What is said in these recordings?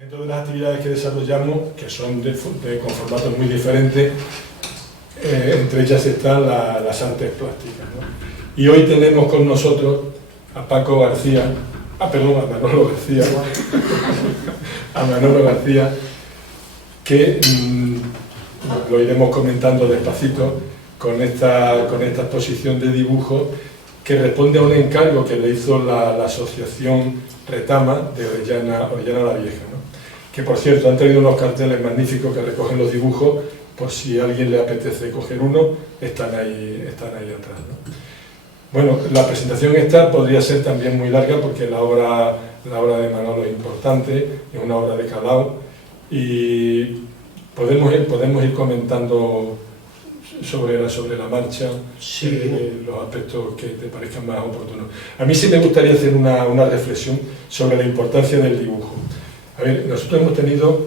Dentro de las actividades que desarrollamos, que son con formatos muy diferentes, entre ellas están las artes plásticas, ¿no? Y hoy tenemos con nosotros a Paco García, a Manolo García, a Manolo García, que lo iremos comentando despacito con esta exposición de dibujo que responde a un encargo que le hizo la asociación Retama de Orellana la Vieja, ¿no? Que por cierto han traído unos carteles magníficos que recogen los dibujos, por si a alguien le apetece coger uno, están ahí atrás, ¿no? Bueno, la presentación esta podría ser también muy larga porque la obra de Manolo es importante, es una obra de calado y podemos ir comentando sobre la marcha, sí. Los aspectos que te parezcan más oportunos. A mí sí me gustaría hacer una reflexión sobre la importancia del dibujo. A ver, nosotros hemos tenido,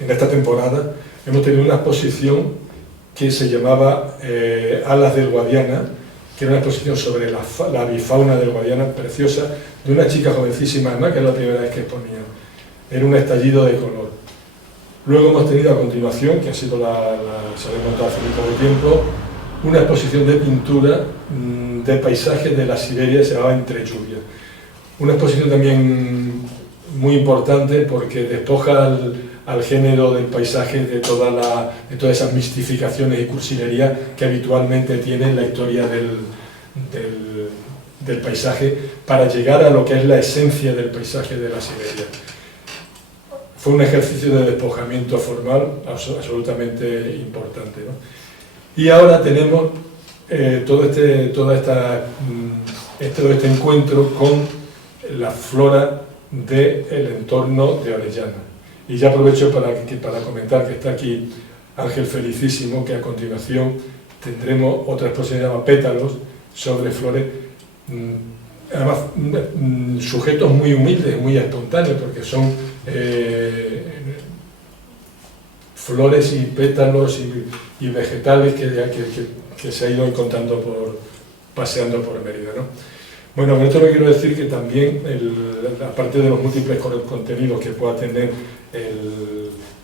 en esta temporada, una exposición que se llamaba Alas del Guadiana, que era una exposición sobre la avifauna del Guadiana, preciosa, de una chica jovencísima, además, que es la primera vez que exponía. Era un estallido de color. Luego hemos tenido a continuación, que ha sido se había montado hace muy poco tiempo, una exposición de pintura de paisajes de la Siberia que se llamaba Entre Lluvias. Una exposición también muy importante porque despoja al género del paisaje de todas esas mistificaciones y cursilería que habitualmente tiene la historia del paisaje para llegar a lo que es la esencia del paisaje de la Siberia. Fue un ejercicio de despojamiento formal absolutamente importante, ¿no? Y ahora tenemos todo este encuentro con la flora del entorno de Orellana. Y ya aprovecho para comentar que está aquí Ángel Felicísimo, que a continuación tendremos otra exposición que se llama Pétalos, sobre flores, además sujetos muy humildes, muy espontáneos, porque son flores y pétalos y vegetales que se ha ido encontrando paseando por Mérida, ¿no? Bueno, con esto me quiero decir que también, aparte de los múltiples contenidos que pueda tener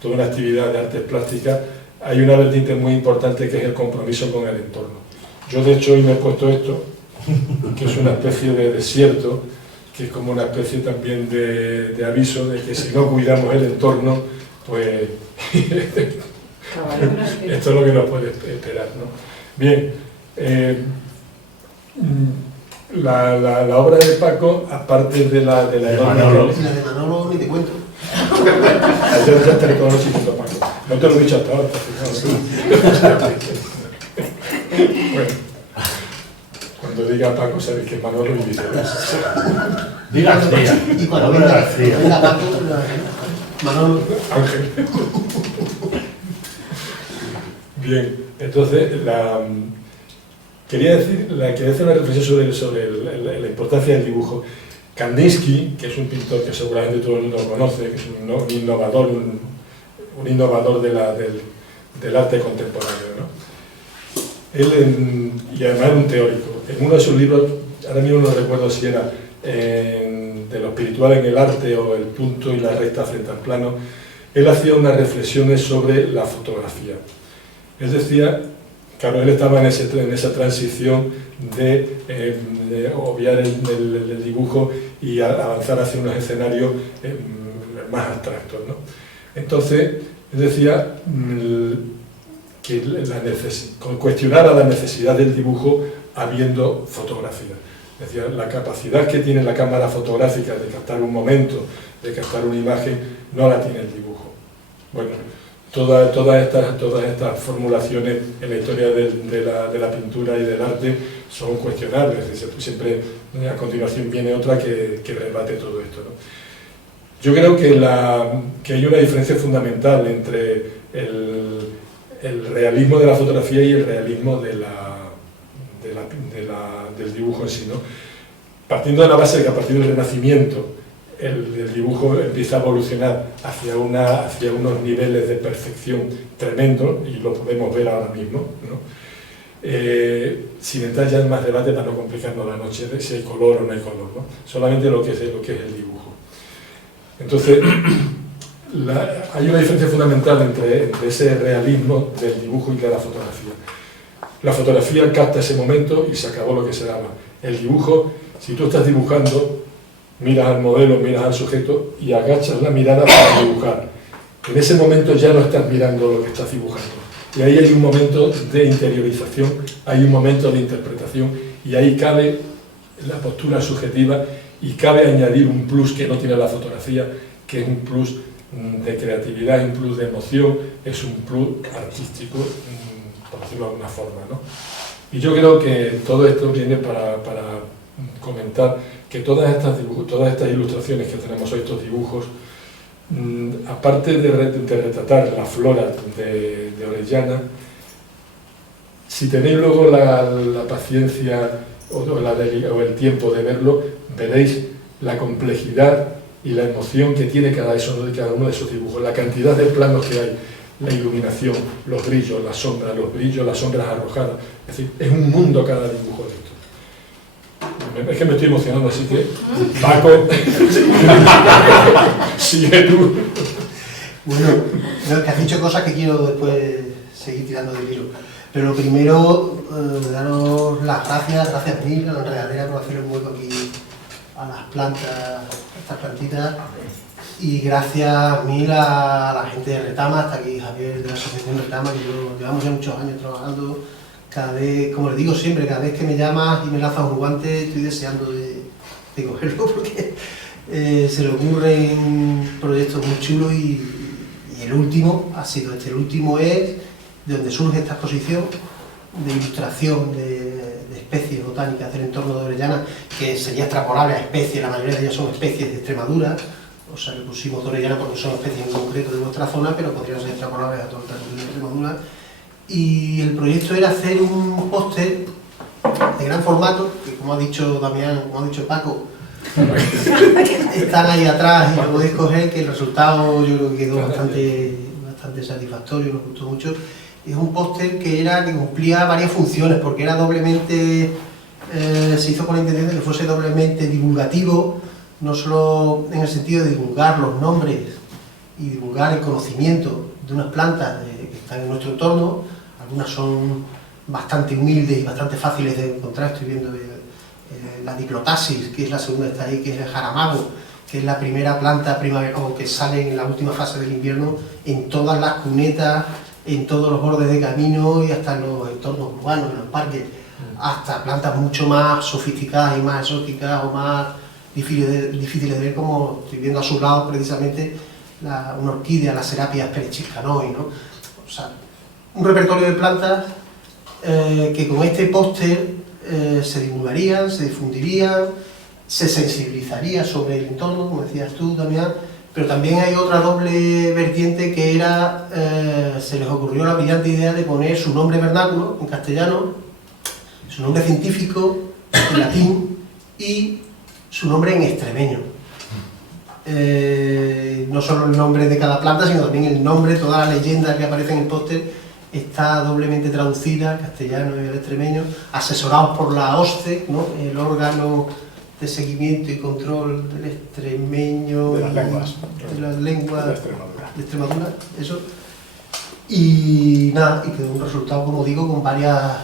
toda una actividad de artes plásticas, hay una vertiente muy importante que es el compromiso con el entorno. Yo de hecho hoy me he puesto esto, que es una especie de desierto, que es como una especie también de aviso de que si no cuidamos el entorno, pues esto es lo que nos puede esperar, ¿no? Bien, la obra de Paco, aparte de la de Manolo. La de Manolo ni te cuento. Ya te reconociste, Paco. No te lo he dicho hasta ahora. Bueno, cuando diga Paco, sabéis que Manolo y viceversa. Diga García. Y cuando venga García. Manolo. Ángel. Bien, entonces quería hacer una reflexión sobre la importancia del dibujo. Kandinsky, que es un pintor que seguramente todo el mundo conoce, que es un innovador del arte contemporáneo, ¿no? Él, y además era un teórico. En uno de sus libros, ahora mismo no recuerdo si era de lo espiritual en el arte o el punto y la recta frente al plano, él hacía unas reflexiones sobre la fotografía. Él decía, claro, él estaba en esa transición de obviar el dibujo y avanzar hacia unos escenarios más abstractos, ¿no? Entonces, él decía que cuestionara la necesidad del dibujo habiendo fotografía. Es decir, la capacidad que tiene la cámara fotográfica de captar un momento, de captar una imagen, no la tiene el dibujo. Bueno, todas estas formulaciones en la historia de la pintura y del arte son cuestionables. Siempre a continuación viene otra que rebate todo esto, ¿no? Yo creo que hay una diferencia fundamental entre el realismo de la fotografía y el realismo del dibujo en sí, ¿no? Partiendo de la base de que a partir del Renacimiento el dibujo empieza a evolucionar hacia unos niveles de perfección tremendos, y lo podemos ver ahora mismo, ¿no? Sin entrar ya en más debate para no complicarnos la noche de si hay color o no hay color, ¿no? Solamente lo que es el dibujo. Entonces, hay una diferencia fundamental entre ese realismo del dibujo y de la fotografía. La fotografía capta ese momento y se acabó lo que se daba. El dibujo, si tú estás dibujando, miras al modelo, miras al sujeto y agachas la mirada para dibujar. En ese momento ya no estás mirando lo que estás dibujando. Y ahí hay un momento de interiorización, hay un momento de interpretación y ahí cabe la postura subjetiva y cabe añadir un plus que no tiene la fotografía, que es un plus de creatividad, un plus de emoción, es un plus artístico, por decirlo de alguna forma, ¿no? Y yo creo que todo esto viene para comentar que todas estas ilustraciones que tenemos hoy, estos dibujos, aparte de retratar la flora de Orellana, si tenéis luego la paciencia o el tiempo de verlo, veréis la complejidad y la emoción que tiene cada uno de esos dibujos, la cantidad de planos que hay, la iluminación, los brillos, las sombras, las sombras arrojadas. Es decir, es un mundo cada dibujo de esto. Es que me estoy emocionando, así que Paco, sigue tú. Bueno, creo que has dicho cosas que quiero después seguir tirando del hilo. Pero lo primero, daros las gracias mil a la enredadera por hacer un hueco aquí a las plantas, a estas plantitas. Y gracias mil a la gente de Retama, hasta aquí Javier de la asociación Retama, que llevamos ya muchos años trabajando. Cada vez, como les digo siempre, cada vez que me llamas y me lanzas un guante, estoy deseando de cogerlo porque se le ocurren proyectos muy chulos y el último ha sido este. El último es de donde surge esta exposición de ilustración de especies botánicas del entorno de Orellana, que sería extrapolable a especies, la mayoría de ellas son especies de Extremadura. O sea, le pusimos de Orellana porque son especies en concreto de vuestra zona, pero podrían ser extrapolables a todo el territorio de Extremadura. Y el proyecto era hacer un póster de gran formato, que como ha dicho Damián, como ha dicho Paco, están ahí atrás y lo podéis coger, que el resultado yo creo que quedó bastante satisfactorio, nos gustó mucho. Es un póster que cumplía varias funciones, porque era doblemente, se hizo con la intención de que fuese doblemente divulgativo, no solo en el sentido de divulgar los nombres y divulgar el conocimiento de unas plantas que están en nuestro entorno. Algunas son bastante humildes y bastante fáciles de encontrar. Estoy viendo la Diplotaxis, que es la segunda que está ahí, que es el jaramago, que es la primera planta primavera, o que sale en la última fase del invierno en todas las cunetas, en todos los bordes de camino y hasta en los entornos urbanos, en los parques, hasta plantas mucho más sofisticadas y más exóticas o más difíciles de ver, como estoy viendo a su lado precisamente una orquídea, la Serapia asperichiscanoi, ¿no? O sea, un repertorio de plantas que con este póster se divulgarían, se difundirían, se sensibilizaría sobre el entorno, como decías tú, Damián, pero también hay otra doble vertiente que era, se les ocurrió la brillante idea de poner su nombre vernáculo, en castellano, su nombre científico, en latín, y su nombre en extremeño. No solo el nombre de cada planta, sino también el nombre, toda la leyenda que aparece en el póster está doblemente traducida al castellano y al extremeño, asesorados por la OSCE, ¿no? El órgano de seguimiento y control del extremeño, de las lenguas de Extremadura, eso. Y nada, y quedó un resultado, como digo, con varias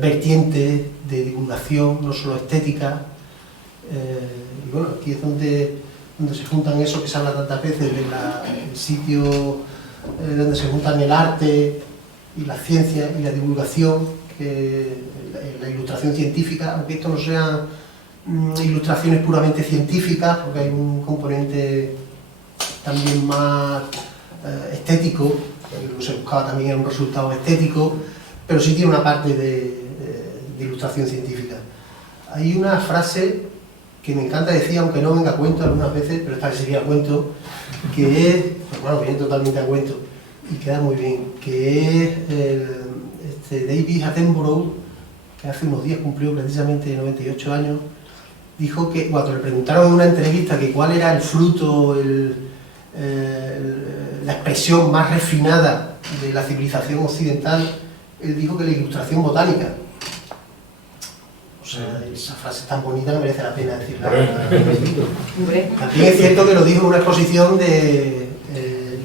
vertientes de divulgación, no solo estética. Y bueno, aquí es donde se juntan eso que se habla tantas veces, el sitio donde se juntan el arte y la ciencia y la divulgación, la ilustración científica, aunque esto no sean ilustraciones puramente científicas, porque hay un componente también más estético, lo que se buscaba también era un resultado estético, pero sí tiene una parte de ilustración científica. Hay una frase que me encanta decir, aunque no venga a cuento algunas veces, pero esta vez sería a cuento, que es, pues bueno, viene totalmente a cuento y queda muy bien, que es David Attenborough, que hace unos días cumplió precisamente 98 años, dijo que cuando le preguntaron en una entrevista que cuál era el fruto, la expresión más refinada de la civilización occidental, él dijo que la ilustración botánica. O sea, esa frase tan bonita no merece la pena decirla. Hombre. También es cierto que lo dijo en una exposición de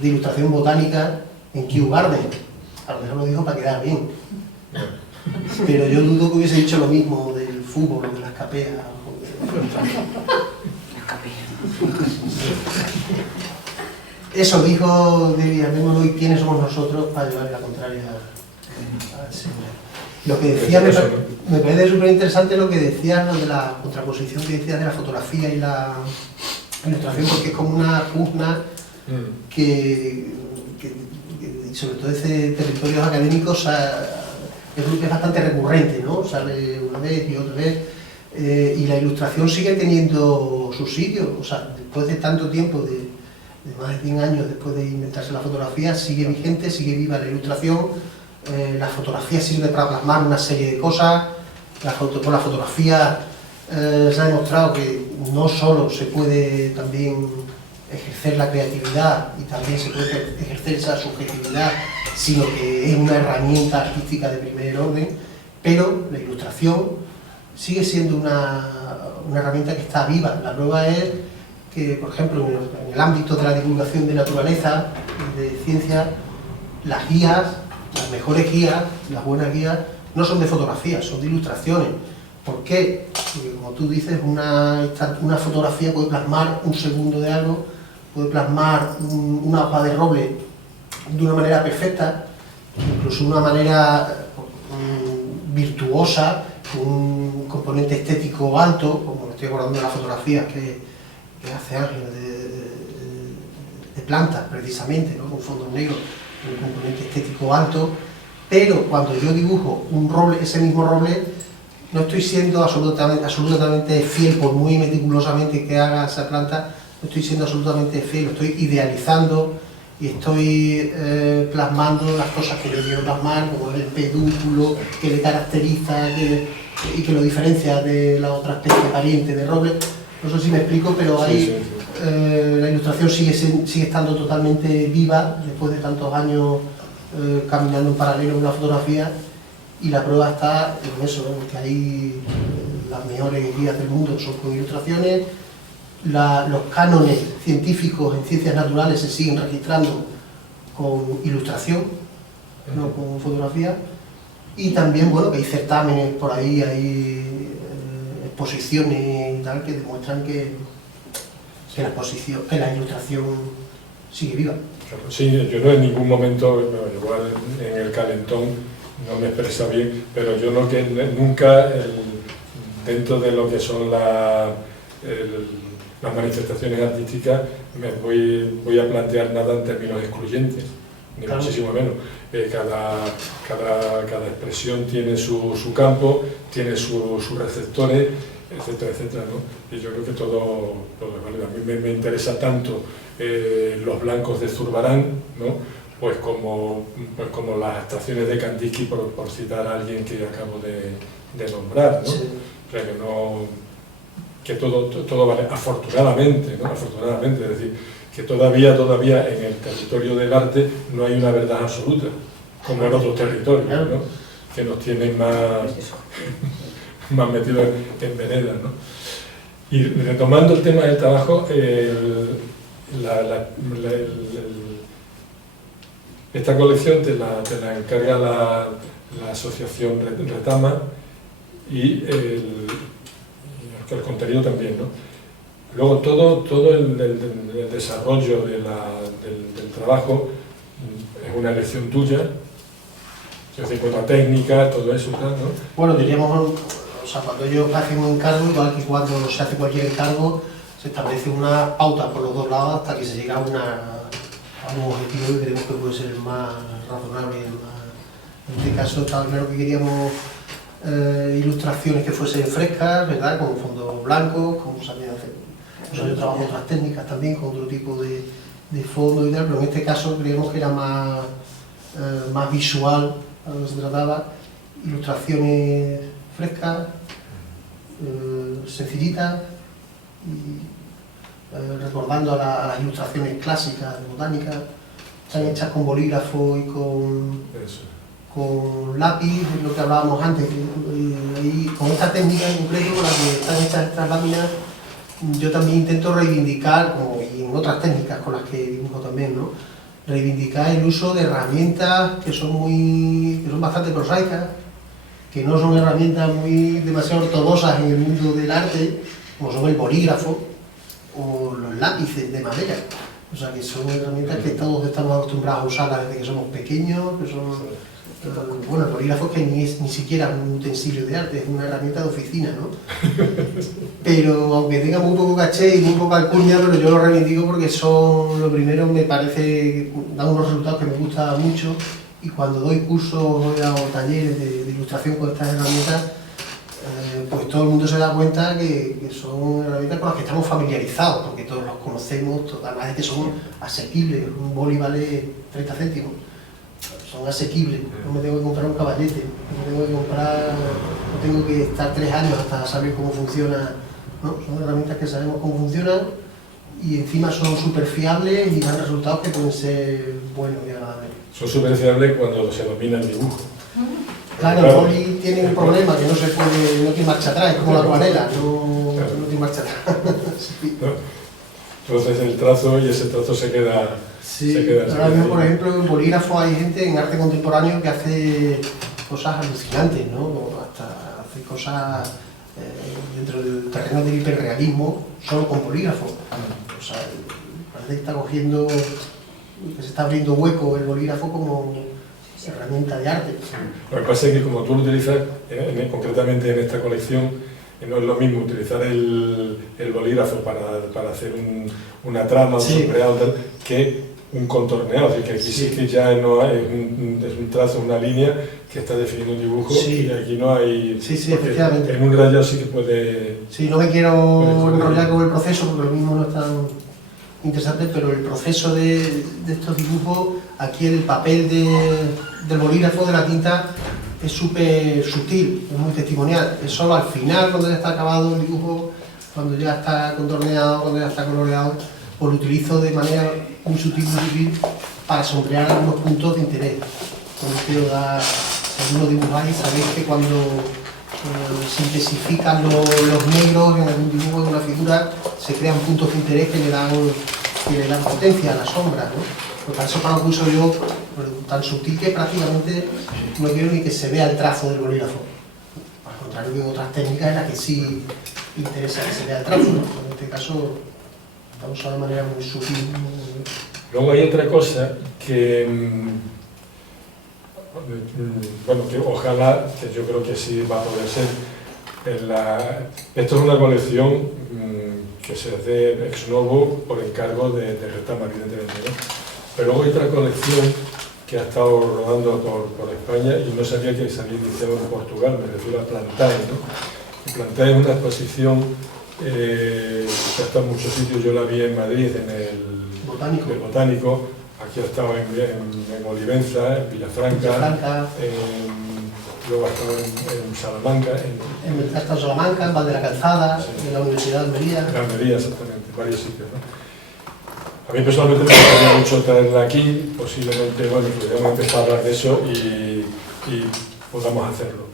ilustración botánica en Kew Garden. A lo mejor lo dijo para quedar bien. Pero yo dudo que hubiese dicho lo mismo del fútbol o de las capeas. Eso dijo David Armstrong, y quiénes somos nosotros para llevarle la contraria al Señor. Lo que decía, me parece súper interesante lo que decías, lo de la contraposición que decías de la fotografía y la ilustración, porque es como una pugna que sobre todo en territorios académicos es bastante recurrente, ¿no? Sale una vez y otra vez, y la ilustración sigue teniendo su sitio, o sea, después de tanto tiempo, de más de 100 años después de inventarse la fotografía, sigue vigente, sigue viva la ilustración. La fotografía sirve para plasmar una serie de cosas. Con la fotografía se ha demostrado que no solo se puede también ejercer la creatividad y también se puede ejercer esa subjetividad, sino que es una herramienta artística de primer orden, pero la ilustración sigue siendo una herramienta que está viva. La prueba es que, por ejemplo, en el ámbito de la divulgación de naturaleza y de ciencia, las guías, las mejores guías, las buenas guías, no son de fotografías, son de ilustraciones. ¿Por qué? Porque, como tú dices, una fotografía puede plasmar un segundo de algo, puede plasmar una hoja de roble de una manera perfecta, incluso de una manera virtuosa, con un componente estético alto, como me estoy acordando de las fotografías que hace Ángel de plantas, precisamente, ¿no? Con fondos negros, un componente estético alto, pero cuando yo dibujo un roble, ese mismo roble, no estoy siendo absolutamente fiel, por muy meticulosamente que haga esa planta, no estoy siendo absolutamente fiel, lo estoy idealizando y estoy plasmando las cosas que yo quiero plasmar, como el pedúnculo que le caracteriza y que lo diferencia de la otra especie pariente de roble. No sé si me explico, pero ahí la ilustración sigue estando totalmente viva después de tantos años caminando en paralelo con la fotografía, y la prueba está en eso, ¿no? Que hay las mejores guías del mundo son con ilustraciones, los cánones científicos en ciencias naturales se siguen registrando con ilustración, no con fotografía, y también, bueno, que hay certámenes por ahí, hay exposiciones y tal que demuestran que la ilustración sigue viva. Sí, yo no en ningún momento, bueno, igual en el calentón no me expresa bien, pero yo no que nunca dentro de lo que son las manifestaciones artísticas me voy a plantear nada en términos excluyentes, ni claro, muchísimo menos. Cada expresión tiene su campo, tiene sus receptores, etcétera, etcétera, ¿no? Y yo creo que todo es válido. A mí me interesa tanto los blancos de Zurbarán, ¿no? pues como las estaciones de Kandinsky, por citar a alguien que acabo de nombrar, ¿no? Sí. O sea, que todo vale, afortunadamente, ¿no? Afortunadamente, es decir, que todavía en el territorio del arte no hay una verdad absoluta, como en otros territorios, ¿no? Que nos tienen más metidos en veredas, ¿no? Y retomando el tema del trabajo, esta colección te la encarga la asociación Retama, y el contenido también, ¿no? Luego todo el desarrollo del trabajo es una elección tuya, es decir, cuanto a técnica, todo eso, ¿no? Bueno, diríamos, o sea, cuando ellos hacen un encargo, igual que cuando se hace cualquier encargo, se establece una pauta por los dos lados hasta que se llega a un objetivo que creemos que puede ser el más razonable. En este caso estaba claro que queríamos ilustraciones que fuesen frescas, ¿verdad? Con fondos blancos, como sabía hacer. Yo trabajo otras técnicas también con otro tipo de fondo y tal, pero en este caso creíamos que era más visual a lo que se trataba, ilustraciones frescas, sencillitas, y recordando a las ilustraciones clásicas de botánica, están hechas con bolígrafo y con... Eso. con lápiz, es lo que hablábamos antes, y con esta técnica en concreto con la que están hechas estas láminas, yo también intento reivindicar, y en otras técnicas con las que dibujo también, ¿no? Reivindicar el uso de herramientas que son bastante prosaicas, que no son herramientas demasiado ortodoxas en el mundo del arte, como son el bolígrafo o los lápices de madera. O sea, que son herramientas que todos estamos acostumbrados a usarlas desde que somos pequeños, que son, bueno, el bolígrafo es que ni siquiera un utensilio de arte, es una herramienta de oficina, ¿no? Pero aunque tenga muy poco caché y muy poca alcurnia, pero yo lo reivindico porque son, lo primero, me parece, dan unos resultados que me gustan mucho, y cuando doy cursos o talleres de ilustración con estas herramientas, pues todo el mundo se da cuenta que son herramientas con las que estamos familiarizados, porque todos los conocemos, además de que son asequibles. Un boli vale 30 céntimos, son asequibles, no me tengo que comprar un caballete, no tengo que estar 3 años hasta saber cómo funciona, ¿no? Son herramientas que sabemos cómo funcionan y encima son súper fiables y dan resultados que pueden ser buenos y agradables. Son súper fiables cuando se domina el dibujo. Claro, el boli tiene un problema que no tiene marcha atrás, es como la acuarela, no tiene marcha atrás. Sí. ¿No? Entonces el trazo y ese trazo se queda... Sí, ahora mismo, por ejemplo, en bolígrafo hay gente en arte contemporáneo que hace cosas alucinantes, ¿no? Hasta hace cosas dentro del terreno del hiperrealismo solo con bolígrafo. O sea, parece que está cogiendo, que se está abriendo hueco el bolígrafo como herramienta de arte. Lo que pasa es que como tú lo utilizas, concretamente en esta colección, no es lo mismo utilizar el bolígrafo para hacer una trama, un sombreado, que un contorneado, es decir, que aquí sí que ya no hay, es un trazo, una línea que está definiendo un dibujo, y aquí no hay... Sí, efectivamente. En un rayado sí que puede... Sí, no me quiero enrollar con el proceso porque lo mismo no es tan interesante, pero el proceso de estos dibujos, aquí el papel del bolígrafo, de la tinta, es súper sutil, es muy testimonial. Es solo al final, cuando ya está acabado el dibujo, cuando ya está contorneado, cuando ya está coloreado, pues lo utilizo de manera muy sutil para sombrear algunos puntos de interés. Cuando quiero dar, si alguno dibujáis, sabéis que cuando se intensifican los negros en algún dibujo de una figura, se crean puntos de interés que le dan potencia a la sombra, ¿no? Por eso para lo que uso yo, tan sutil que prácticamente no quiero ni que se vea el trazo del bolígrafo. Al contrario que en otras técnicas en las que sí interesa que se vea el trazo, ¿no? En este caso está usado de manera muy sutil. Luego hay otra cosa que, bueno, que ojalá, que yo creo que sí va a poder ser. Esto es una colección que se hace ex novo por encargo de Retama, evidentemente, ¿no? Pero luego hay otra colección que ha estado rodando por España y no sabía que se había iniciado en Portugal, me refiero a Plantae, ¿no? Y Plantae es una exposición que ha estado en muchos sitios. Yo la vi en Madrid, en el Botánico, aquí ha estado en Olivenza, en Villafranca, luego ha estado en Salamanca. Ha estado en Salamanca, en Val de la Calzada, sí, en la Universidad de Almería. En Almería, exactamente, en varios sitios, ¿no? A mí personalmente me gustaría mucho traerla aquí, posiblemente, bueno, podríamos empezar a hablar de eso y podamos hacerlo.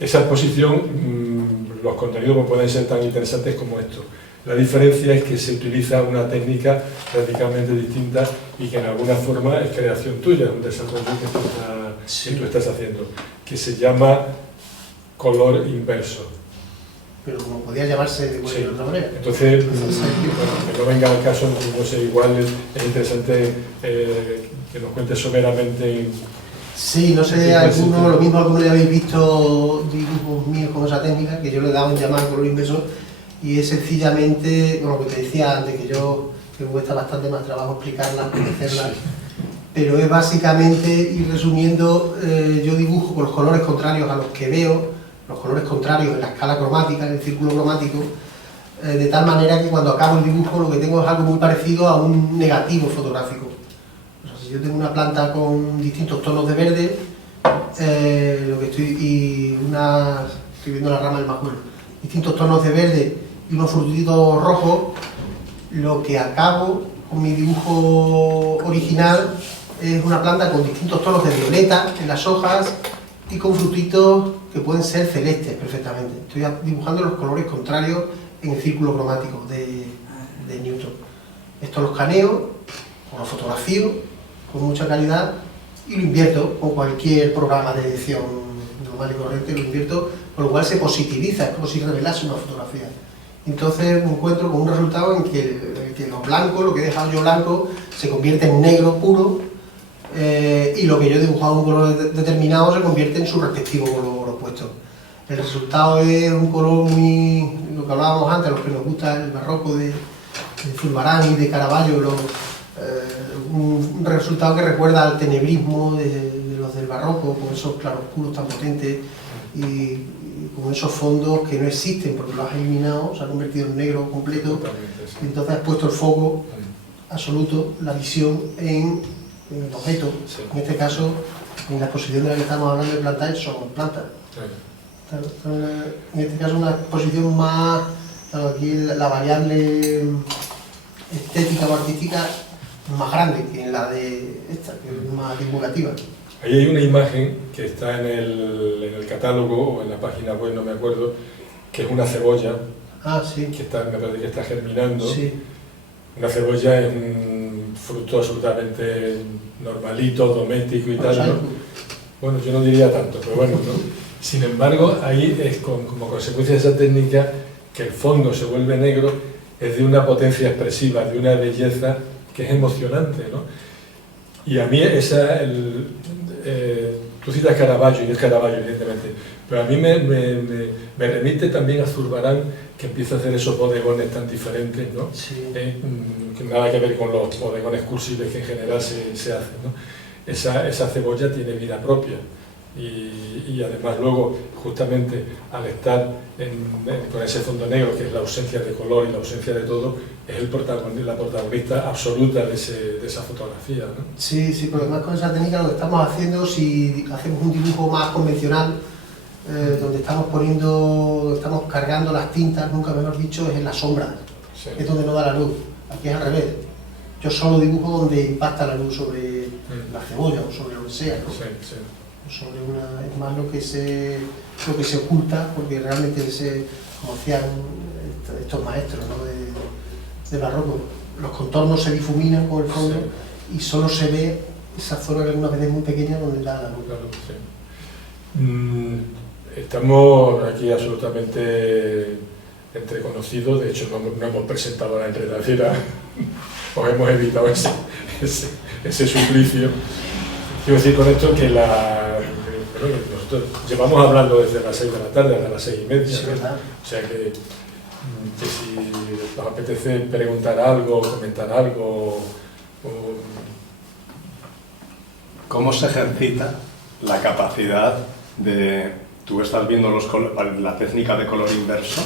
Esa exposición, los contenidos pueden ser tan interesantes como esto. La diferencia es que se utiliza una técnica radicalmente distinta y que en alguna forma es creación tuya, es un desarrollo que tú estás haciendo, que se llama color inverso. Pero como podía llamarse de otra manera. Entonces, que no venga al caso, no sé, igual es interesante que nos cuentes someramente. Sí, no sé, alguno, lo mismo alguno ya habéis visto dibujos míos con esa técnica, que yo le he dado un llamado color inverso, y es sencillamente, bueno, lo que te decía antes, que me cuesta bastante más trabajo explicarla, hacerla, pero es básicamente, y resumiendo, yo dibujo con los colores contrarios a los que veo, los colores contrarios en la escala cromática, en el círculo cromático, de tal manera que cuando acabo el dibujo lo que tengo es algo muy parecido a un negativo fotográfico. O sea, si yo tengo una planta con distintos tonos de verde, estoy viendo la rama del majuelo, distintos tonos de verde y unos frutitos rojos, lo que acabo con mi dibujo original Es una planta con distintos tonos de violeta en las hojas y con frutitos que pueden ser celestes perfectamente. Estoy dibujando los colores contrarios en el círculo cromático de Newton. Esto lo escaneo, o lo fotografío con mucha calidad y lo invierto con cualquier programa de edición normal y corriente, lo invierto, con lo cual se positiviza, es como si revelase una fotografía. Entonces me encuentro con un resultado en que lo blanco, lo que he dejado yo blanco, se convierte en negro puro, y lo que yo he dibujado en un color determinado se convierte en su respectivo color opuesto. El resultado es un color muy, lo que hablábamos antes, a los que nos gusta el barroco de Zurbarán y de Caravaggio, un resultado que recuerda al tenebrismo de los del barroco, con esos claroscuros tan potentes y con esos fondos que no existen porque los has eliminado, se ha convertido en negro completo, y entonces has puesto el foco absoluto, la visión en el objeto. En este caso, en la exposición de la que estamos hablando de plantas, son plantas. En este caso una exposición más, aquí la variable estética o artística más grande que la de esta, que es más divulgativa. Ahí hay una imagen que está en el catálogo o en la página web, no me acuerdo, que es una cebolla, sí. Que está, me parece que está germinando. Sí. Una cebolla es un fruto absolutamente normalito, doméstico y tal, ¿no? Bueno, yo no diría tanto, pero bueno, ¿no? Sin embargo, ahí es como consecuencia de esa técnica que el fondo se vuelve negro, es de una potencia expresiva, de una belleza que es emocionante, ¿no? Y a mí tú citas Caravaggio, y es Caravaggio, evidentemente, pero a mí me remite también a Zurbarán, que empieza a hacer esos bodegones tan diferentes, ¿no? Sí. Que nada que ver con los bodegones cursiles que en general se hacen, ¿no? Esa cebolla tiene vida propia. Y además luego, justamente al estar con ese fondo negro, que es la ausencia de color y la ausencia de todo, es la protagonista absoluta de esa fotografía, ¿no? Sí, sí, pero además con esa técnica lo que estamos haciendo, si hacemos un dibujo más convencional, donde estamos cargando las tintas, nunca mejor dicho, es en la sombra, Sí. es donde no da la luz. Aquí es al revés. Yo solo dibujo donde impacta la luz sobre la cebolla o sobre lo que sea, ¿no? Sí, sí. Es más lo que se oculta, porque realmente como hacían estos maestros, ¿no? de barroco, los contornos se difuminan con el fondo, sí. Y solo se ve esa zona, algunas veces muy pequeña, donde da la luz. Claro, sí. Estamos aquí absolutamente entre conocidos, de hecho no hemos presentado la enredadera, os hemos evitado ese suplicio. Quiero decir con esto que nosotros llevamos hablando desde las 6 de la tarde hasta las 6:30, Sí, ¿verdad? O sea que si os apetece preguntar algo, comentar algo, ¿Cómo se ejercita la capacidad de... Tú estás viendo la técnica de color inverso?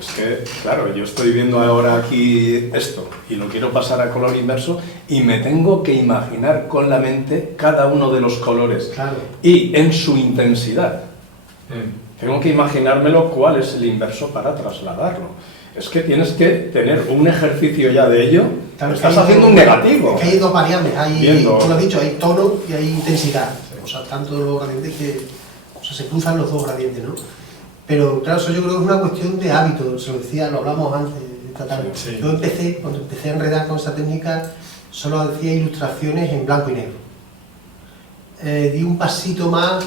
Es que, claro, yo estoy viendo ahora aquí esto y lo quiero pasar a color inverso y me tengo que imaginar con la mente cada uno de los colores, Claro. Y en su intensidad. Tengo que imaginármelo cuál es el inverso para trasladarlo. Es que tienes que tener un ejercicio ya de ello. Claro, Estás haciendo un negativo. Es que hay dos variables, Viendo. como lo has dicho, hay tono y hay intensidad. O sea, tanto los gradientes se cruzan los dos gradientes, ¿no? Pero claro, eso yo creo que es una cuestión de hábito, se lo decía, lo hablamos antes de esta tarde. Sí. Yo cuando empecé a enredar con esa técnica, solo hacía ilustraciones en blanco y negro. Di un pasito más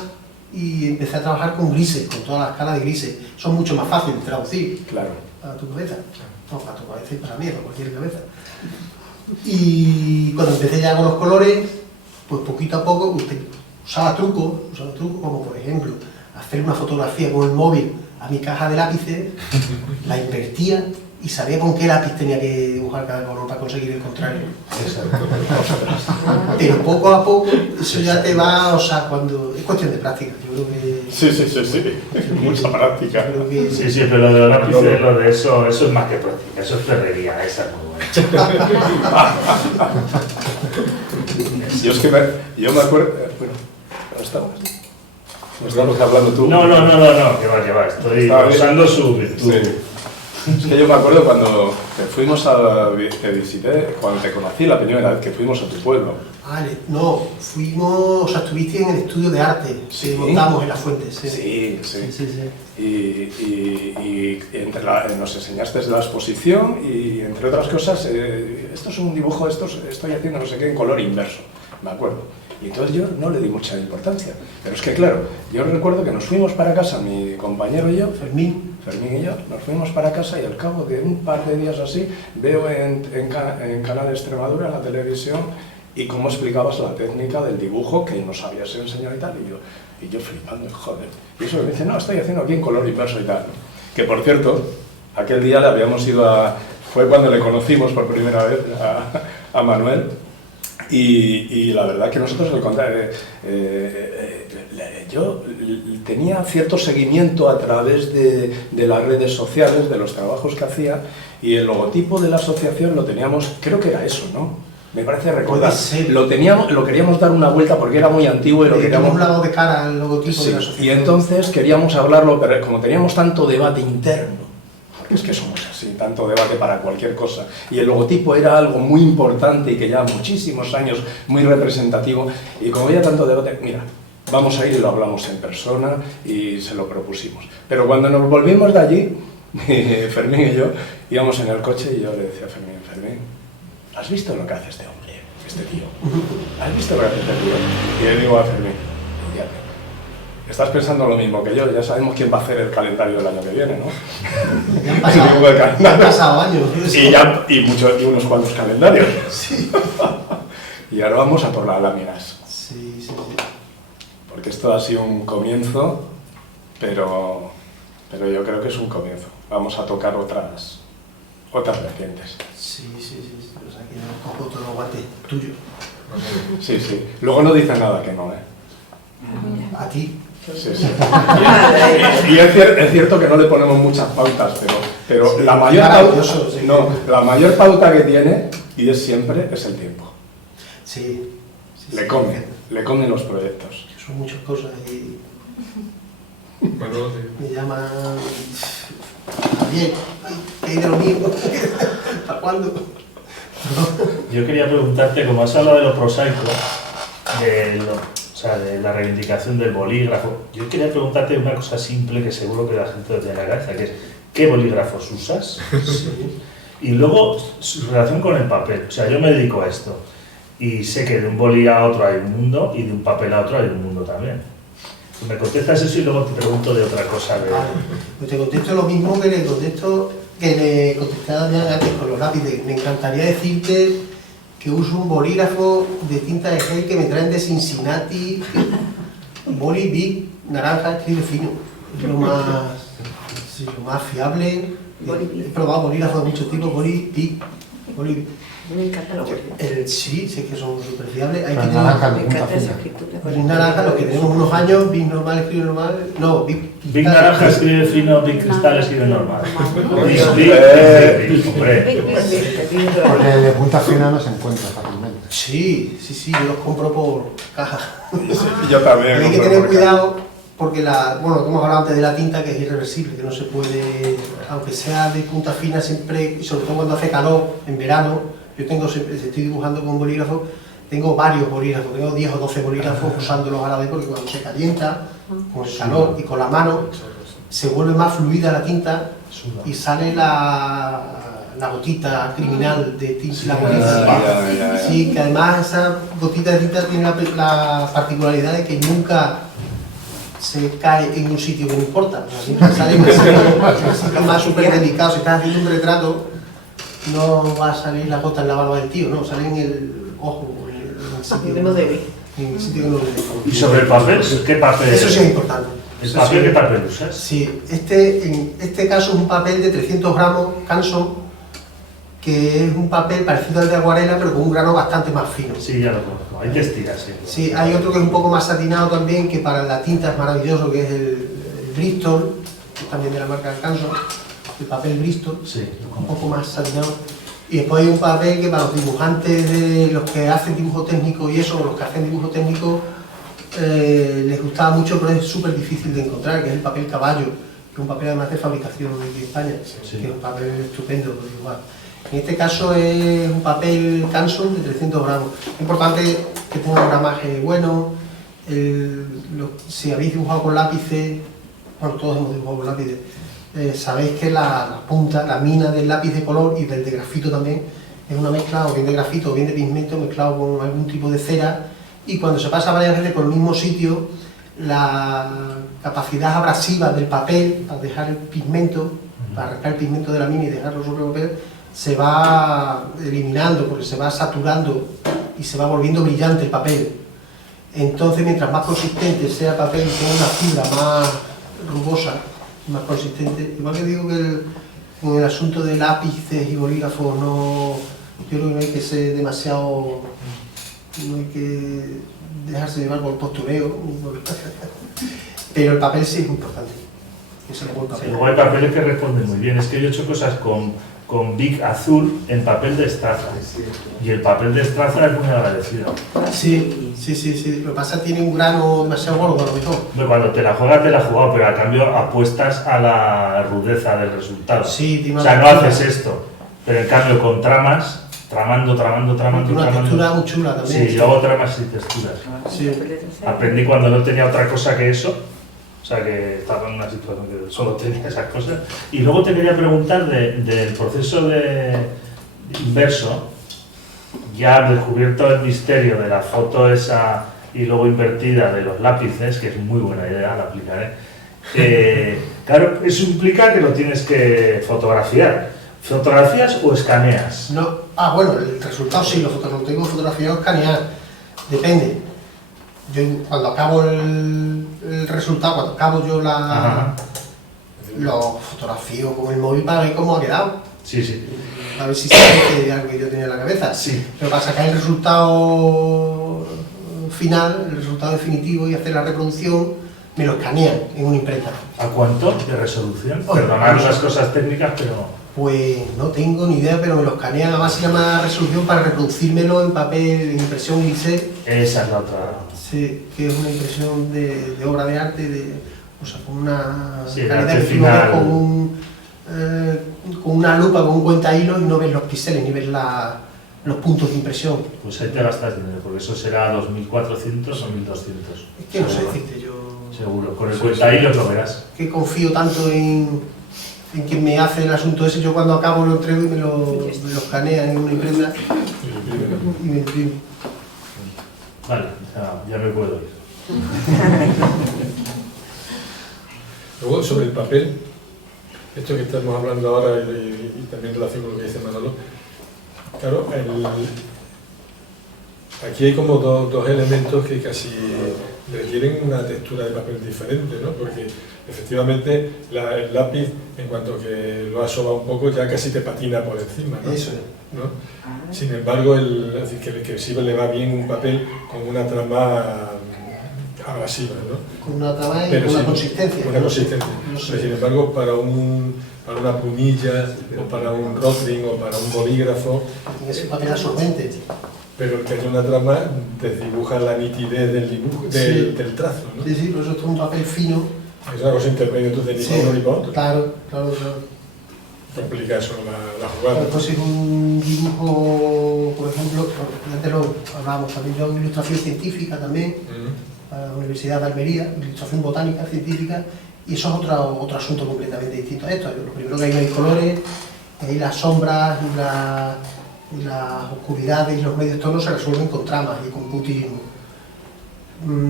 y empecé a trabajar con grises, con toda la escala de grises. Son mucho más fáciles de traducir Claro. para tu cabeza. No, para tu cabeza y para mí, para cualquier cabeza. Y cuando empecé ya con los colores, pues poquito a poco usaba trucos como por ejemplo hacer una fotografía con el móvil a mi caja de lápices, la invertía y sabía con qué lápiz tenía que dibujar cada color para conseguir el contrario. Pero poco a poco eso ya te va, o sea, cuando es cuestión de práctica, yo creo que... Sí, mucha práctica. Creo que Sí, pero lo de los lápices, lo de eso es más que práctica, eso es ferrería, esa es muy buena. Yo me acuerdo... Bueno, estabas hablando tú. No, que va, estoy Estaba bien. usando su virtud. Sí. Es que yo me acuerdo cuando te visité, cuando te conocí la primera vez que fuimos a tu pueblo. Vale, no, fuimos, o sea, estuviste en el estudio de arte, Sí. que montamos en las fuentes. Sí, Sí, sí. sí, sí. Y nos enseñaste la exposición y, entre otras cosas, esto es un dibujo, estoy haciendo no sé qué en color inverso, me acuerdo. Y entonces yo no le di mucha importancia. Pero es que, claro, yo recuerdo que nos fuimos para casa, mi compañero y yo, Fermín y yo, nos fuimos para casa y al cabo de un par de días así, veo en Canal Extremadura, en la televisión, y cómo explicabas la técnica del dibujo que nos habías enseñado y tal, y yo flipando, joder. Y eso me dice, no, estoy haciendo aquí en color inverso y tal. Que, por cierto, aquel día le habíamos ido fue cuando le conocimos por primera vez a Manuel, y la verdad que nosotros le contamos, yo tenía cierto seguimiento a través de las redes sociales, de los trabajos que hacía, y el logotipo de la asociación lo teníamos, creo que era eso, ¿no? Me parece recordar. Lo queríamos dar una vuelta porque era muy antiguo y lo queríamos... un lado de cara al logotipo Sí, de la asociación. y entonces queríamos hablarlo, pero como teníamos tanto debate interno, porque es que somos así, tanto debate para cualquier cosa, y el logotipo era algo muy importante y que lleva muchísimos años, muy representativo, y como había tanto debate, mira, vamos a ir y lo hablamos en persona, y se lo propusimos. Pero cuando nos volvimos de allí, Fermín y yo íbamos en el coche y yo le decía a Fermín, ¿has visto lo que hace este hombre, este tío? ¿Has visto lo que hace este tío? Y le digo a Fermín, estás pensando lo mismo que yo, ya sabemos quién va a hacer el calendario del año que viene, ¿no? Ya han pasado años. Y unos cuantos calendarios. Sí. Y ahora vamos a por las láminas. Sí. Porque esto ha sido un comienzo, pero yo creo que es un comienzo. Vamos a tocar otras vertientes. Sí. O sea, que no cojo todos los guantes tuyos. Sí. Luego no dicen nada que no, ¿eh? A ti. Sí. Y es cierto que no le ponemos muchas pautas, pero Sí, la mayor pauta que tiene, y es siempre, es el tiempo. Sí. Le comen los proyectos. Son muchas cosas y Bueno, me llaman... Bien, ¿qué hay de lo mío? ¿Para cuándo? Yo quería preguntarte, como has hablado de lo prosaico, de la reivindicación del bolígrafo, yo quería preguntarte una cosa simple que seguro que la gente lo tiene en la cabeza, que es ¿qué bolígrafos usas? Sí. Y luego su relación con el papel. O sea, yo me dedico a esto y sé que de un bolí a otro hay un mundo y de un papel a otro hay un mundo también. Me contestas eso y luego te pregunto de otra cosa. Vale, pues te contesto lo mismo que le contesté a Damián antes con los lápices. Me encantaría decirte que uso un bolígrafo de tinta de gel que me traen de Cincinnati, boli big, naranja, escribe fino. Es lo más fiable. He probado bolígrafos de muchos tipos, boli big. Me encanta los bolígrafos. Sí, sé que son súper fiables. Hay que Las tener naranjas Me de punta encanta esa fina. escritura. Big naranja, los que tenemos unos años, big normal, escribe normal. No, big. Big naranja escribe fino, big cristal escribe normal. Big, hombre. Porque de punta fina no se encuentra fácilmente. Sí, yo los compro por caja. Yo también. Hay que tener cuidado porque como hemos hablado antes de la tinta, que es irreversible, que no se puede, aunque sea de punta fina siempre, y sobre todo cuando hace calor, en verano, estoy dibujando con bolígrafo, tengo varios bolígrafos, tengo 10 o 12 bolígrafos usándolos a la vez porque cuando se calienta, con el calor y con la mano, se vuelve más fluida la tinta y sale la gotita criminal de tinta. La gotita, sí, que además esa gotita de tinta tiene la particularidad de que nunca se cae en un sitio que no importa, o sea, siempre sale en un sitio más súper delicado. Si estás haciendo un retrato, no va a salir la gota en la barba del tío, no, sale en el ojo, en el sitio Que no debe. En el sitio que no debe. ¿Y sobre el papel? ¿Qué papel? Eso sí es importante. ¿El papel qué papel usas? Sí, en este caso es un papel de 300 gramos Canson, que es un papel parecido al de acuarela, pero con un grano bastante más fino. Sí, ya lo conozco. Hay textilas, sí. Sí, hay otro que es un poco más satinado también, que para la tinta es maravilloso, que es el Bristol, que es también de la marca Canson, el papel Bristol, Sí. un poco más satinado. Y después hay un papel que para los dibujantes, de los que hacen dibujo técnico y eso, o los que hacen dibujo técnico, les gustaba mucho, pero es súper difícil de encontrar, que es el papel caballo, es un papel además de fabricación de España, Sí. que es un papel estupendo, igual. En este caso es un papel Canson de 300 gramos. Es importante que tenga un gramaje bueno. Si habéis dibujado con lápices, bueno, todos hemos dibujado con lápices, sabéis que la punta, la mina del lápiz de color y del de grafito también es una mezcla o bien de grafito o bien de pigmento mezclado con algún tipo de cera, y cuando se pasa varias veces por el mismo sitio, la capacidad abrasiva del papel, al dejar el pigmento, para arrancar el pigmento de la mina y dejarlo sobre el papel, se va eliminando porque se va saturando y se va volviendo brillante el papel. Entonces, mientras más consistente sea el papel y tenga una fibra más rugosa, más consistente, igual que digo que en el asunto de lápices y bolígrafos, yo creo que no hay que ser demasiado, no hay que dejarse llevar por el postureo, pero el papel sí es importante. Ese es el buen papel. Luego hay papeles que responden muy bien. Es que yo he hecho cosas con Bic azul en papel de estraza. Y el papel de estraza es muy agradecido. Sí. Lo que pasa es que tiene un grano demasiado gordo a lo mejor. Cuando te la juegas, te la has jugado, pero a cambio apuestas a la rudeza del resultado. Sí, tiene o sea, una no textura. haces esto. Pero en cambio con tramas, tramando. Tiene una textura muy chula también. Sí, yo hago tramas y texturas. Sí. Aprendí cuando no tenía otra cosa que eso. O sea, que estaba en una situación que solo tenía esas cosas. Y luego te quería preguntar del proceso inverso. Ya has descubierto el misterio de la foto esa y luego invertida de los lápices, que es muy buena idea, la aplicaré. Claro, eso implica que lo tienes que fotografiar. ¿Fotografías o escaneas? No, bueno, el resultado sí, lo tengo fotografiado o escaneado. Depende. Yo cuando acabo el resultado, cuando acabo yo lo fotografío con el móvil para ver cómo ha quedado. Sí. A ver si se ve algo que yo tenía en la cabeza. Sí. Pero para sacar el resultado final, el resultado definitivo y hacer la reproducción, me lo escanean en una imprenta. ¿A cuánto de resolución? Oye, Perdonad no sé. las cosas técnicas, pero... Pues no tengo ni idea, pero me lo escanean a base de una resolución para reproducírmelo en papel, en impresión Glisser. Esa es la otra... Sí, que es una impresión de obra de arte, o sea, con una Sí, calidad arte que tú lo ves final. con una lupa, con un cuentahilo y no ves los píxeles ni ves los puntos de impresión. Pues ahí te gastas dinero, porque eso será 2.400 o 1.200. Es que no sé decirte yo. Seguro, con el cuentahilos lo verás. Que confío tanto en quien me hace el asunto ese. Yo cuando acabo lo entrego y me lo escanean en una imprenta y me imprimo. Vale, ya me puedo ir. Luego, sobre el papel, esto que estamos hablando ahora y también en relación con lo que dice Manolo, claro, aquí hay como dos elementos que casi requieren una textura de papel diferente, ¿no? Porque efectivamente el lápiz, en cuanto que lo asoba un poco, ya casi te patina por encima, ¿no? Eso es. ¿No? Sin embargo, es decir, que sí le va bien un papel con una trama abrasiva, ¿no? Con una trama y Pero con una sí, consistencia. una consistencia. No sé. Pero, sin embargo, para una punilla, o para un Rotring, o para un bolígrafo, Tiene ese papel absorbente. pero el que haya una trama desdibuja la nitidez del dibujo, Sí. del trazo, ¿no? Sí, por eso esto es un papel fino. Es una cosa intermedia entonces ni para uno ni para otro. Claro. Complica eso la Pero jugada. después es un dibujo, por ejemplo, antes lo hablábamos también, yo hago ilustración científica también, para la Universidad de Almería, ilustración botánica científica, y eso es otro asunto completamente distinto a esto. Lo primero que hay colores, ahí las sombras y las oscuridades y los medios tonos se resuelven con tramas y con puntillismo.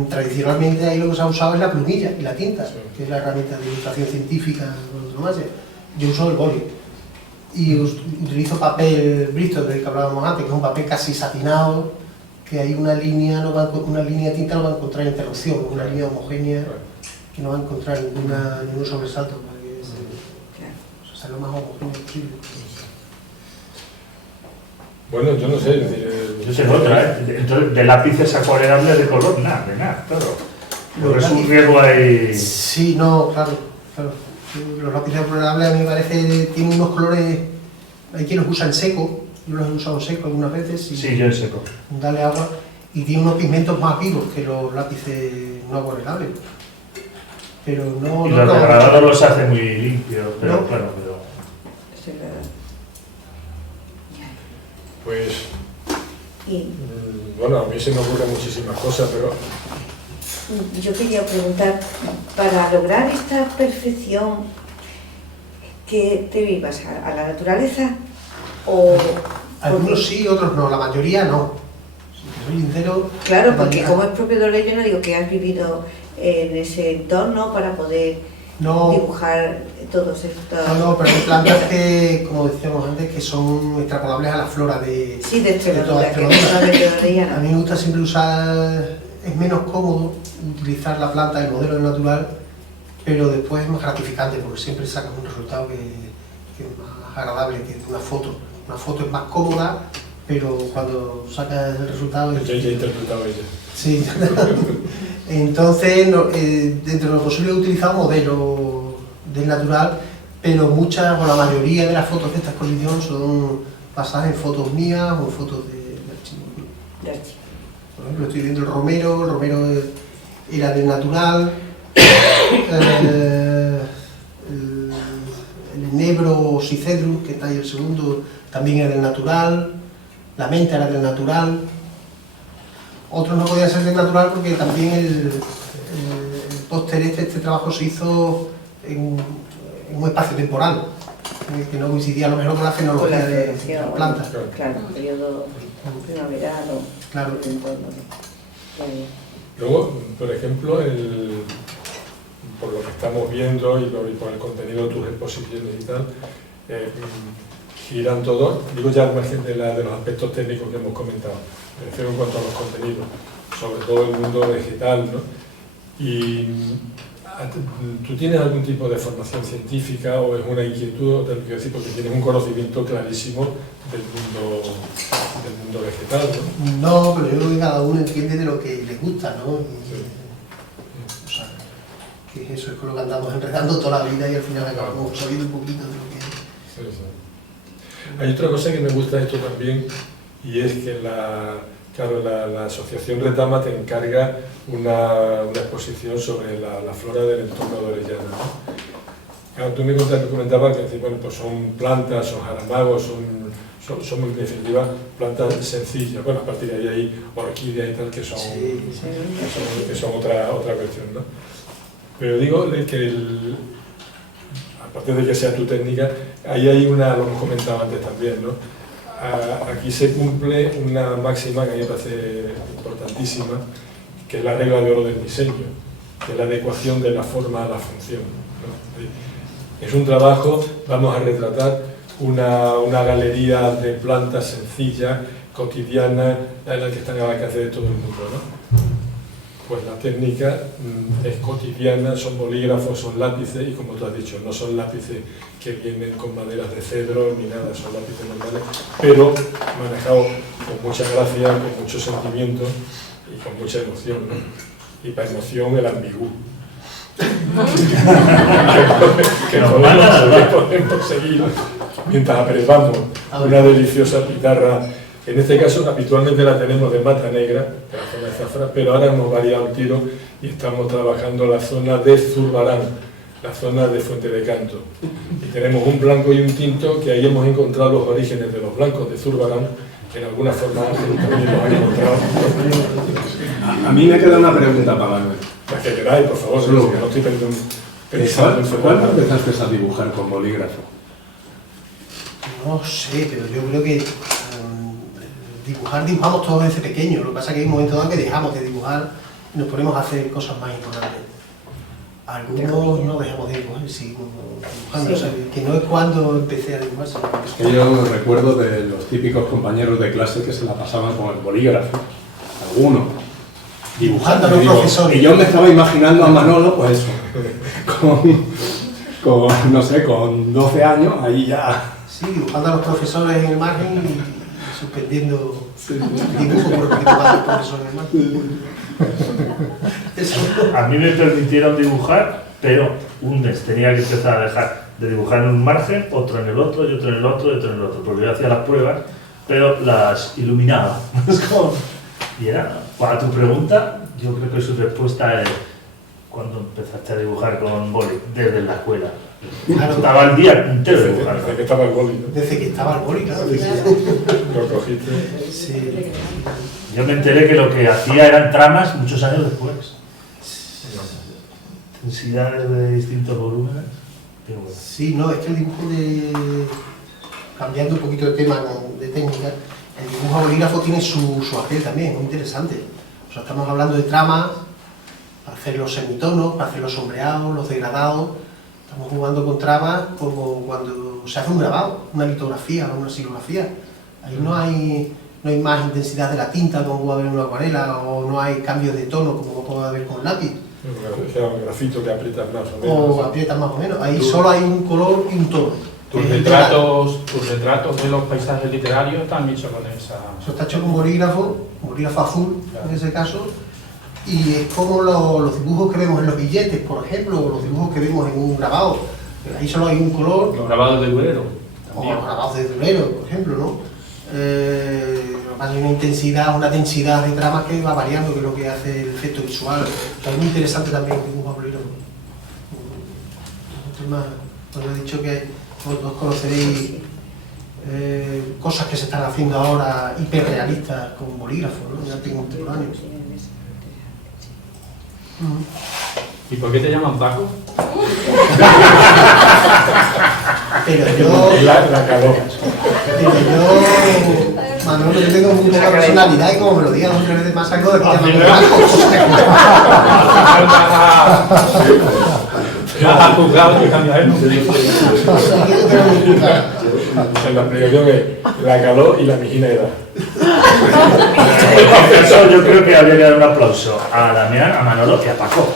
Tradicionalmente ahí lo que se ha usado es la plumilla y la tinta, que es la herramienta de ilustración científica. Yo uso el boli y utilizo papel Bristol del que hablábamos antes, que es un papel casi satinado, que hay una línea de tinta no va a encontrar interrupción, una línea homogénea que no va a encontrar ningún sobresalto para que sea lo más homogéneo posible. Bueno, yo no sé, es decir, Yo sé otra, Entonces, de lápices acuarelables de color, nada, claro. Pero es un riesgo ahí... Sí, no, claro. Los lápices acuarelables a mí me parece tienen unos colores, hay quien los usa en seco, yo los he usado en seco algunas veces, y Sí, yo en seco. darle agua, y tiene unos pigmentos más vivos que los lápices no acuarelables. pero no... Y no los trabajo degradados mucho. los hace muy limpios, pero No. claro, pero... Sí, es verdad. Pues, Y bueno, a mí se me ocurren muchísimas cosas, pero yo quería preguntar, para lograr esta perfección, ¿qué te vivas a la naturaleza o...? Algunos sí, otros no, la mayoría no. Si te soy sincero... Claro, la porque mayoría- como es propio de ley, yo no digo que has vivido en ese entorno para poder No, dibujar todos estos... no, pero hay plantas que, como decíamos antes, que son extrapolables a la flora de... Sí, de toda Extremadura, que no Extremadura. solamente de A Orellana. mí me gusta siempre usar, es menos cómodo utilizar la planta, el modelo natural, pero después es más gratificante porque siempre sacas un resultado que es más agradable que una foto. Una foto es más cómoda, pero cuando sacas el resultado... yo ya he interpretado ella. Sí. Entonces, dentro de lo posible he utilizado modelos del natural, pero muchas o la mayoría de las fotos de esta exposición son basadas en fotos mías o en fotos de archivo. De archivo. Por ejemplo, estoy viendo el romero era del natural, el enebro Cicedrus, que está ahí el segundo, también era del natural, la menta era del natural, otros no podían ser del natural porque también el póster este trabajo se hizo en un espacio temporal, que no coincidía a lo mejor con la Con fenología la de floración, las plantas. claro, periodo primaveral o Claro. el entorno. Luego, por ejemplo, por lo que estamos viendo y por el contenido de tus exposiciones y tal, giran todos, digo ya al margen de los aspectos técnicos que hemos comentado, me refiero en cuanto a los contenidos, sobre todo el mundo vegetal, ¿no? Y ¿tú tienes algún tipo de formación científica o es una inquietud, te lo quiero decir, porque tienes un conocimiento clarísimo del mundo vegetal, ¿no? No, pero yo creo que cada uno entiende de lo que le gusta, ¿no? O sea, que eso es con lo que andamos enredando toda la vida y al final acabamos sabiendo un poquito de lo que... Sí, sí. Hay otra cosa que me gusta de esto también, y es que la Asociación Retama te encarga una exposición sobre la flora del entorno de Orellana, ¿no? Claro, tú me comentabas que bueno, pues son plantas, son jaramagos, son en definitiva plantas sencillas. Bueno, a partir de ahí hay orquídeas y tal que son, Sí, que son otra cuestión, ¿no? Pero digo que aparte de que sea tu técnica, ahí hay lo hemos comentado antes también, ¿no? Aquí se cumple una máxima que a mí me parece importantísima, que es la regla de oro del diseño, que es la adecuación de la forma a la función, ¿no? Es un trabajo, vamos a retratar una galería de plantas sencillas, cotidianas, en la que están al alcance de todo el mundo, ¿no? Pues la técnica es cotidiana, son bolígrafos, son lápices y como tú has dicho, no son lápices que vienen con maderas de cedro ni nada, son lápices normales, pero manejados con mucha gracia, con mucho sentimiento y con mucha emoción, ¿no? Y para emoción el ambigú. que podemos seguir mientras apreciamos una deliciosa pitarra. En este caso, habitualmente la tenemos de mata negra, de la zona de Zafra, pero ahora hemos variado el tiro y estamos trabajando la zona de Zurbarán, la zona de Fuente de Canto. Y tenemos un blanco y un tinto, que ahí hemos encontrado los orígenes de los blancos de Zurbarán, que en alguna forma también los han encontrado. A mí me queda una pregunta para Manuel. La que queráis, por favor, Sí. que no estoy pensando en ¿Cuándo empezaste a dibujar con bolígrafo? No sé, pero yo creo que dibujamos todos desde pequeños. Lo que pasa es que hay un momento dado que dejamos de dibujar y nos ponemos a hacer cosas más importantes. Algunos no dejamos de dibujar, sí, dibujando. Sí. O sea, que no es cuando empecé a dibujar, sino que Es que yo recuerdo de los típicos compañeros de clase que se la pasaban con el bolígrafo, algunos, dibujando. A los Y digo, profesores. y yo me estaba imaginando a Manolo, pues eso, con no sé, con 12 años, ahí ya... sí, dibujando a los profesores en el margen y suspendiendo el dibujo porque dibujaba a los profesores en el margen. Eso. A mí me permitieron dibujar, pero un mes tenía que empezar a dejar de dibujar en un margen, otro en el otro, y otro en el otro, y otro en el otro, porque yo hacía las pruebas, pero las iluminaba. Es como... Y era, para tu pregunta, yo creo que su respuesta es ¿Cuándo empezaste a dibujar con boli? Desde la escuela. Claro. Estaba el día entero dibujando. Desde que estaba el boli, ¿no? Desde que estaba el boli, claro. Lo cogiste. Sí. Yo me enteré que lo que hacía eran tramas muchos años después. Intensidades de distintos volúmenes. Pero bueno. Sí, no, es que el dibujo cambiando un poquito de tema, de técnica, el dibujo a bolígrafo tiene su aquel también, muy interesante. O sea, estamos hablando de tramas, para hacer los semitonos, para hacer los sombreados, los degradados. Estamos jugando con tramas como cuando se hace un grabado, una litografía o una silografía. Ahí no hay más intensidad de la tinta como puede haber en una acuarela, o no hay cambios de tono como puede haber con lápiz. Un grafito que aprietas más o O menos. aprietas más o menos. Ahí solo hay un color y un tono. Tus Que es el de la- retratos de los paisajes literarios también son con esa... Eso está hecho con bolígrafo azul en ese caso, y es como los dibujos que vemos en los billetes, por ejemplo, o los dibujos que vemos en un grabado. Ahí solo hay un color, Los grabados de Durero o también. los grabados de Durero, por ejemplo, ¿no? Hay una intensidad, una densidad de trama que va variando, que es lo que hace el efecto visual. O sea, es muy interesante también el dibujo a bolígrafo. Un tema, os he dicho que vosotros conoceréis cosas que se están haciendo ahora hiperrealistas con bolígrafo, ¿no? En arte contemporáneo. ¿Y por qué te llaman Paco? Pero yo, La calor. Manolo, yo tengo muy poca personalidad y como me lo digas 2 veces más algo de que Ah, llaman Vas a juzgar y cambiar el nombre. O sea, la explicación es la calor y la mijinera. En eso yo creo que habría que dar un aplauso a Damián, a Manolo y a Paco.